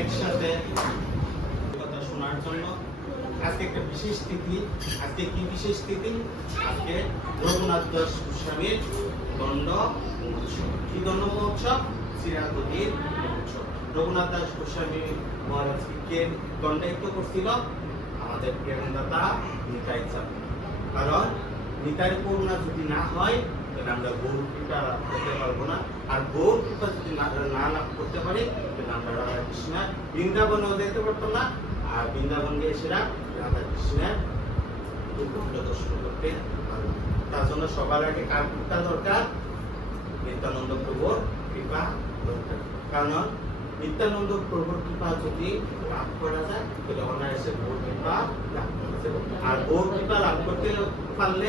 একসাথে কথা শোনার জন্য আজকে একটা বিশেষ তিথি, আজকে কি বিশেষ তিথি? আজকে রঘুনাথ দাস গোস্বামীর দণ্ড মহোৎসব। কি দণ্ড মহোৎসব? শ্রীরাগতির উৎসব রঘুনাথ দাস গোস্বামী মহারাজকে দণ্ডায়িত করছিল? আমাদের প্রেমদাতা নিতাই চাঁদ। কারণ নিতাই করুণা যদি না হয় আমরা কৃপা করতে পারব না। আর যদি না করতে পারি আমরা রাধা পারতাম না। আর রাধা কৃষ্ণের দর্শন করতে তার জন্য সবার আগে কার কৃপা দরকার? নিত্যানন্দ প্রভুর কৃপা দরকার। কারণ নিত্যানন্দ প্রভুর কৃপা যদি লাভ করা যায়, তাহলে অনায়াসে গৌর কৃপা লাভ করা যাবে। আর গৌর কৃপা লাভ করতে পারলে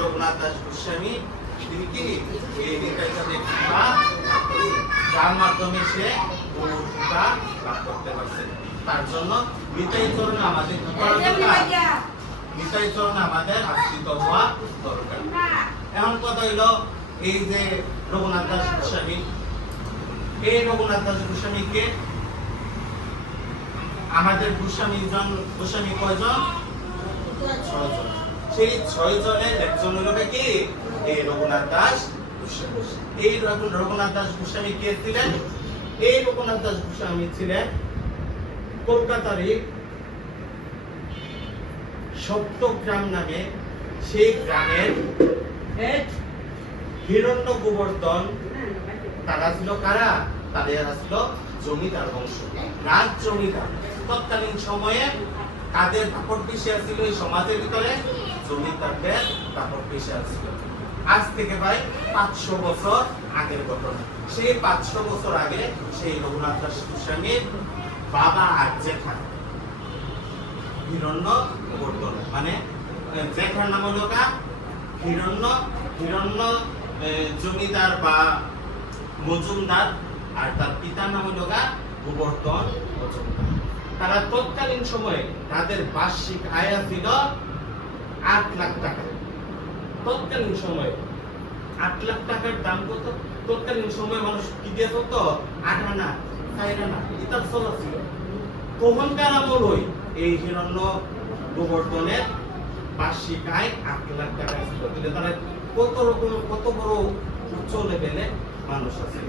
রঘুনাথ দাস গোস্বামী তিনি কি? এই নিতাই কৃপা যার মাধ্যমে সে গৌর কৃপা লাভ করতে পারছে। তার জন্য নিতাই চরণে আমাদের কি করা দরকার? নিতাই চরণে আমাদের আশ্রিত হওয়া দরকার। এমন কথা হইল এই যে রঘুনাথ দাস গোস্বামী এই রঘুনাথ দাস গোস্বামীকে আমাদের গোস্বামী জন গোস্বামী কয়জন? ছয়জন। সেই ছয় জনের একজন হলো কি এই রঘুনাথ দাস এই রঘুনাথ দাস গোস্বামী কে ছিলেন? এই রঘুনাথ দাস গোস্বামী ছিলেন কলকাতারই সপ্তগ্রাম নামে, সেই গ্রামের হিরণ্য গোবর্ধন তারা ছিল কারা? তারা ছিল জমিদার বংশ, রাজ জমিদার। তৎকালীন সময়ে কাদের কাপড় পিছিয়ে ছিল এই সমাজের ভিতরে? জমিদারদের কাপড় পিছিয়ে ছিল আজ থেকে প্রায় পাঁচশো বছর আগের ঘটনা। সেই পাঁচশো বছর আগে সেই রঘুনাথ দাস গোস্বামীর বাবা আর জেঠা। হিরণ্য গোবর্ধন। মানে জেঠার নাম হলো কা? হিরণ্য হিরণ্য জমিদার বা মজুমদার। আর তার পিতার নাম হলো গা গোবর্ধন মজুমদার। তারা তৎকালীন সময়ে তাদের বার্ষিক আয় ছিল আট লাখ টাকা। তৎকালীন সময়ে আট লাখ টাকার দাম কত? তৎকালীন সময়ে মানুষ কি দিয়ে চলতো? আট আনা, চার আনা ইতার চলা ছিল তখনকার আমল ওই এই হিরণ্য গোবর্ধনের বার্ষিক আয় আট লাখ টাকা ছিল তাহলে তারা কত রকম, কত বড় উচ্চ লেভেলে মানুষ আছে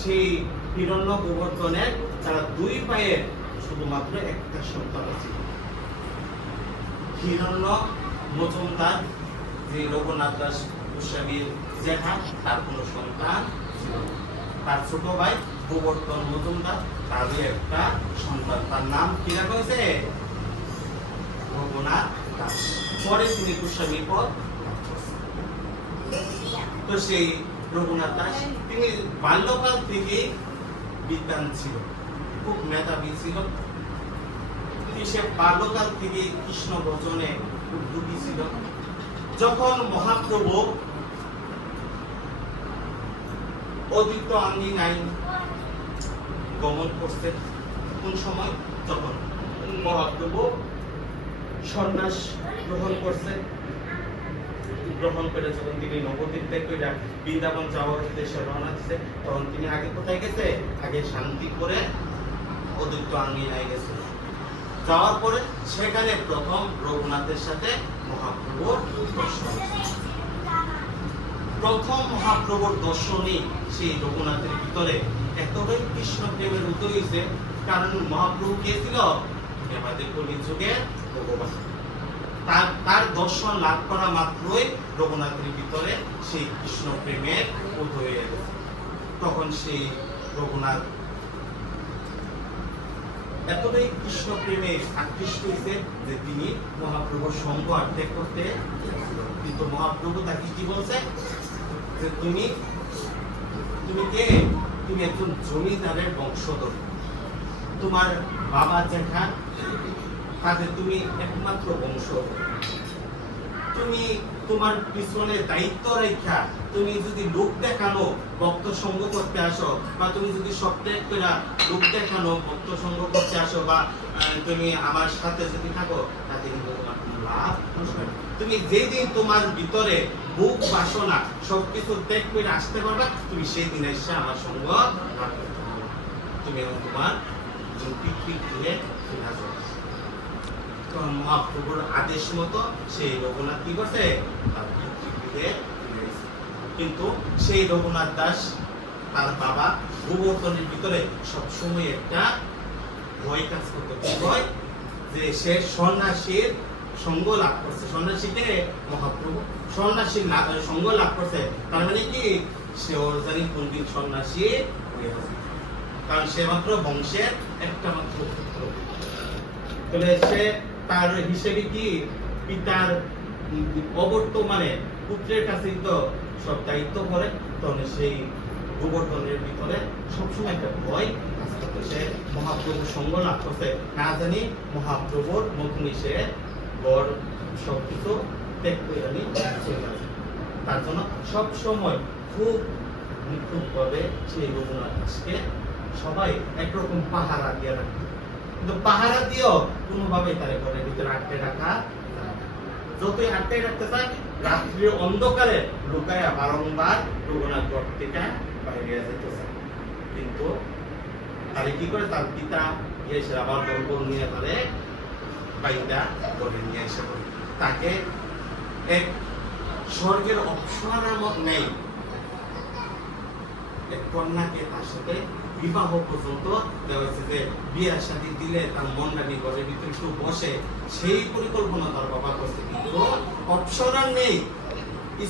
সেই হিরণ্য গোবর্ধনের তারা দুই পায়ে শুধুমাত্র একটা হিরণ্য মজুমদার, যে রঘুনাথ দাস গোস্বামীর জেঠা, তার কোনো সন্তান তার ছোট ভাই গোবর্ধন মজুমদার তারই একটা সন্তান। তার নাম কি রাখা হয়েছে? রঘুনাথ দাস। পরে তিনি গোস্বামী পদ তো সেই রঘুনাথ দাস, তিনি বাল্যকাল থেকে বিদ্যান ছিল খুব মেধাবী ছিল। তিনি সে বাল্যকাল থেকে কৃষ্ণ ভজনে ডুবি ছিল। যখন মহাপ্রভু অদ্বিত আঙ্গিনায় গমন করছেন, কোন সময়? যখন মহাপ্রভু সন্ন্যাস গ্রহণ করছেন। গ্রহণ করে যখন তিনি নবদ্বীপ থেকে বৃন্দাবন যাওয়ার উদ্দেশ্যে রওনা দিচ্ছে তখন তিনি আগে কোথায় গেছে? আগে শান্তি করে অদ্বৈত আঙ্গিনায় গেছে। যাওয়ার পরে সেখানে প্রথম রঘুনাথের সাথে মহাপ্রভুর দর্শন। প্রথম মহাপ্রভুর দর্শনই সেই রঘুনাথের ভিতরে। এতটাই কৃষ্ণ প্রেমের হয়েছে কারণ মহাপ্রভু কে ছিল? আমাদের কলি যুগের ভগবান। তার তার দর্শন লাভ করা মাত্রই রঘুনাথের ভিতরে সেই কৃষ্ণ প্রেমের উদয় হয়ে গেছে। তখন সেই রঘুনাথ এতটাই কৃষ্ণ প্রেমে আকৃষ্ট হয়েছে যে তিনি মহাপ্রভুর সঙ্গ ত্যাগ করতে কিন্তু মহাপ্রভু তাকে কি বলছে? যে তুমি তুমি কে? তুমি একজন জমিদারের বংশধর। তোমার বাবা জ্যাঠা, তাদের তুমি একমাত্র বংশ তুমি তোমার পিছনে দায়িত্ব রেখা, তুমি যদি লোক দেখানো ভক্ত সঙ্গ করতে আসো, বা তুমি যদি সপ্তাহে করে লোক দেখানো ভক্ত সঙ্গ করতে আসো, বা তুমি আমার সাথে যদি থাকো, তাতে কিন্তু তোমার কোনো লাভ। তুমি যেদিন তোমার ভিতরে বুক বাসনা সবকিছু ত্যাগ করে আসতে পারবে, তুমি সেই দিন এসে আমার সঙ্গ। তুমি এবং তোমার পিকনিক দিয়ে ফিরে মহাপ্রভুর আদেশ মতো সেই রঘুনাথ কি করছে? কিন্তু সেই রঘুনাথ দাস তার বাবা গোবর্ধনের ভিতরে সবসময় একটা ভয় কাজ করতে। ভয়? যে সে সন্ন্যাসীর সঙ্গ লাভ করছে। সন্ন্যাসীকে মহাপ্রভু। সন্ন্যাসীর সঙ্গ লাভ করছে। তার মানে কি? সে অর্জানি পণ্ডিত সন্ন্যাসী হয়ে গেছে। কারণ সে মাত্র বংশের একটা মাত্র পুত্র। তাহলে সে তার হিসেবে কি পিতার অবর্তমানে পুত্রের কাছেই তো সব দায়িত্ব করে তখন সেই গোবর্ধনের ভিতরে সবসময় একটা ভয়। সে মহাপ্রভুর সঙ্গ লাভ করছে না জানি মহাপ্রভুর মতনই সে বর সবকিছু ত্যাগ করে আমি তার জন্য সব সময় খুব নিখুঁত ভাবে সেই রঘুনাথ দাসকে সবাই একরকম পাহারা দিয়ে রাখতো কিন্তু পাহারা দিয়েও কোনোভাবেই তার ঘরের ভিতরে আটকে রাখা যতই আটকে রাখতে চায় রাত্রির অন্ধকারে লুকায়া বারংবার রঘুনাথ গড় থেকে বাইরে যেতে চায়। কিন্তু তারে কি করে? তার পিতা এসে আবার দলবল নিয়ে তারে বাইদা করে নিয়ে এসে তাকে এক স্বর্গের অপসরার মত নেই এক কন্যাকে তার সাথে বিবাহ পর্যন্ত দেওয়া হয়েছে যে বিয়ে শাদী দিলে তার মনটানি ঘরের ভিতরে একটু বসে সেই পরিকল্পনা তার বাবা করছে। কিন্তু অপসরার নেই।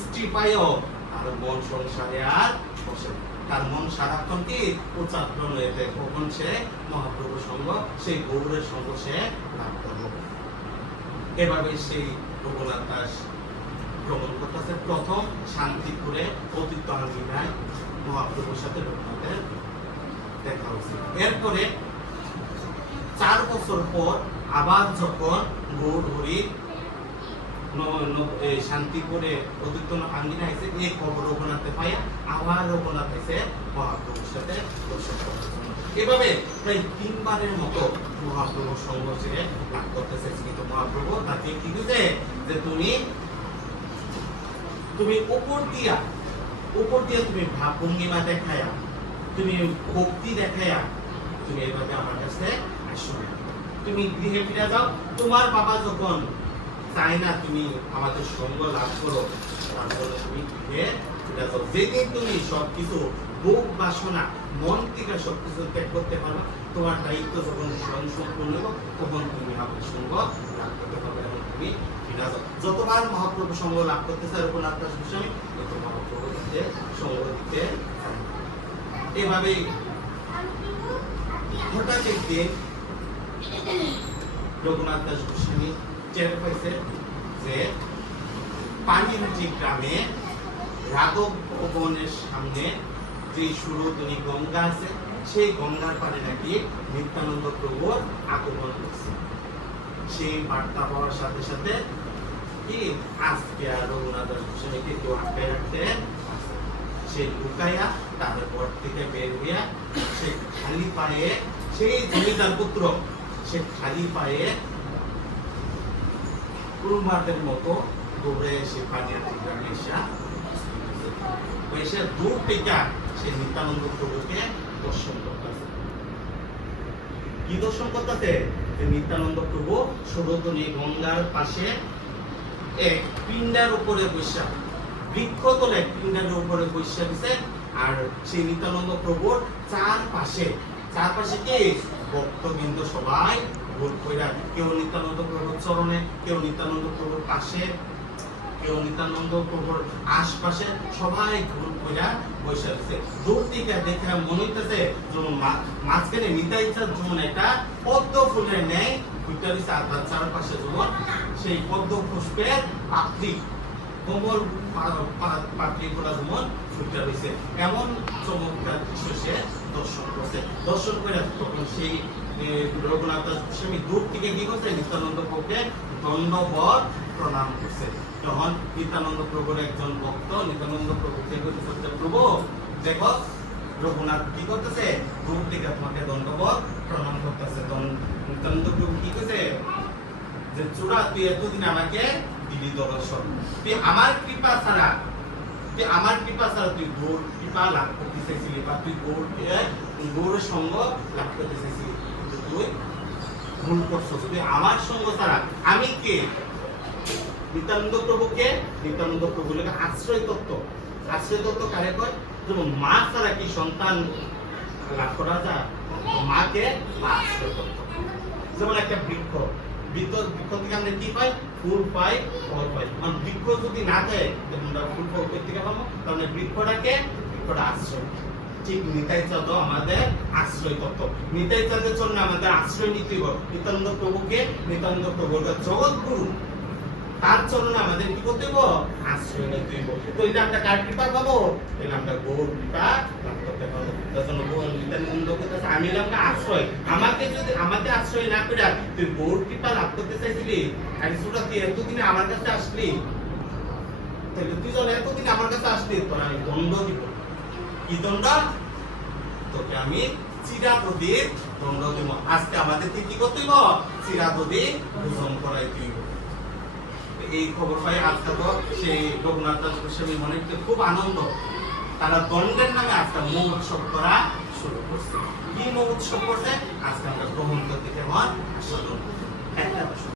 স্ত্রী পায়ও আর মন সংসারে আর বসে তার মন সারাক্ষণ কি? উচ্চাটন হয়েছে কখন সে মহাপ্রভুর সঙ্গ, সেই গৌরের সঙ্গ সে লাভ করব এভাবে সেই রঘুনাথ দাস ভ্রমণ করতেছে। প্রথম শান্তিপুরে অতীত আলমিনায় মহাপ্রভুর সাথে রঘুনাথের দেখা হয়েছে এরপরে চার বছর পর আবার যখন গৌর শান্তিপুরে আঙ্গিনা হয়েছে খবর রঘুনাথে পাইয়া আবার রঘুনাথ হয়েছে মহাপ্রভুর সাথে। এভাবে প্রায় তিনবারের মতো মহাপ্রভুর সঙ্গ সে লাভ করতেছে কিন্তু মহাপ্রভু তাকে কি দিতে যে তুমি তুমি উপর দিয়া, উপর দিয়ে তুমি ভাব ভঙ্গিমা দেখায়া তুমি ভক্তি দেখায়া তুমি এভাবে আমার কাছে আসো। তুমি গৃহে ফিরে যাও। তোমার বাবা যখন চায় না তুমি আমাদের সঙ্গ লাভ করো তারপরে তুমি গৃহে ফিরে যাও। যেদিন তুমি সবকিছু ভোগ, বাসনা, মন থেকে সবকিছু ত্যাগ করতে পারো তোমার দায়িত্ব যখন স্বয়ং সম্পূর্ণ তখন তুমি আমাদের সঙ্গ লাভ করতে পারবে এবং তুমি ফিরে যাও। যতবার মহাপ্রভু সঙ্গ লাভ করতে চাই রঘুনাথ দাস গোস্বামী তত মহাপ্রভু সঙ্গ দিতে চায়। এভাবেই হঠাৎ একদিন রঘুনাথ দাস গোস্বামী টের পাইছে যে পানিহাটি গ্রামে রাঘব ভবনের সামনে যে গঙ্গা আছে, সেই গঙ্গার পাড়ে নাকি নিত্যানন্দ প্রভুর আগমন সেই বার্তা পাওয়ার সাথে সাথে কি আজকে আর রঘুনাথ দাস গোস্বামীকে কেউ আটকে রাখতে। সে লুকাইয়া তাদের ঘর থেকে বের হইয়া সে খালি পায়ে, সেই জমিদার পুত্র, সে খালি পায়ে কুরুমাদের মতো দৌড়ে এসে পানিয়াটি গ্রামে এসে এসে দূর থেকে সে নিত্যানন্দ প্রভুকে দর্শন করতেছে। কি দর্শন করতেছে? নিত্যানন্দ প্রভু সরোদনী গঙ্গার পাশে এক পিণ্ডার উপরে বৈশা বৃক্ষ তলে এক উপরে বৈশা দিছে আর সেই নিত্যানন্দ প্রভুর চারপাশে। চারপাশে কি? ভক্তবৃন্দ সবাই ভোট কইরা। কেউ নিত্যানন্দ প্রভুর চরণে, কেউ নিত্যানন্দ প্রভুর পাশে, কেউ নিত্যানন্দ প্রভুর আশপাশে সবাই গ্রুপ কইরা বসে আছে দূর থেকে দেখে মনে হইতেছে যেমন মাঝখানে নিতাই চাঁদ যেমন একটা পদ্ম ফুলের দিচ্ছে আর চারপাশে যেমন সেই পদ্ম পুষ্পের পাপড়ি। কোমল নিত্যানন্দ প্রভুর একজন ভক্ত, নিত্যানন্দ বলতেছে প্রভু, দেখো রঘুনাথ কি করতেছে? দূর থেকে তোমাকে দণ্ডবধ প্রণাম করতেছে। নিত্যানন্দ প্রভু কি করছে? যে চূড়া, তুই এতদিন আমাকে দিলি দর্শন তুই আমার কৃপা ছাড়া, তুই আমার কৃপা ছাড়া তুই গৌর কৃপা লাভ করতে চাইছিলি বা তুই গৌর গৌর সঙ্গ লাভ করতে চাইছিলি। তুই ভুল করছিস। তুই আমার সঙ্গ ছাড়া আমি কে? নিত্যানন্দ প্রভুকে নিত্যানন্দ প্রভু লেখা আশ্রয় তত্ত্ব। আশ্রয় তত্ত্ব কারে কয়? যেমন মা ছাড়া কি সন্তান লাভ করা যায়? মাকে মা আশ্রয় তত্ত্ব। যেমন একটা বৃক্ষ। বৃক্ষ বৃক্ষ থেকে আমরা কি পাই? ফুল পাই, ফল পাই। কারণ বৃক্ষ যদি না থাকে আমরা ফুল, ফল থেকে পাবো? তাহলে বৃক্ষটাকে বৃক্ষটা আশ্রয়। ঠিক নিতাই চাঁদ আমাদের আশ্রয় তত্ত্ব নিতাই চাঁদের জন্য আমাদের আশ্রয় নিতে নিত্যানন্দ প্রভুকে, নিতান্ত প্রভুর জগৎ গুরু তার চরণে আমাদের কি করতে হবে আশ্রয় নিতে হবে তো এটা আমরা কার কৃপা পাবো এটা আমরা গৌর কৃপা। কাছে আমি আশ্রয়। আমাকে যদি আমাকে আশ্রয় না করে তুই লাভ করতে চাইছিলি, আর সুরা তুই আমার কাছে আসলি। তুই যখন আমার কাছে আসলি আমি দণ্ড দিব। কি তোকে আমি চিরাতদের দণ্ড দিব। আজকে আমাদেরকে কি করতে হইব? চিরাতদের ভোজন করাই দিব এই খবর পাই। আজকে তো সেই রঘুনাথ দাস গোস্বামী মনে খুব আনন্দ। তারা দণ্ডের নামে আজকে মহোৎসব করা শুরু করছে। কি মহোৎসব করছে? আজকে আমরা গ্রহণ করতে কেমন একটা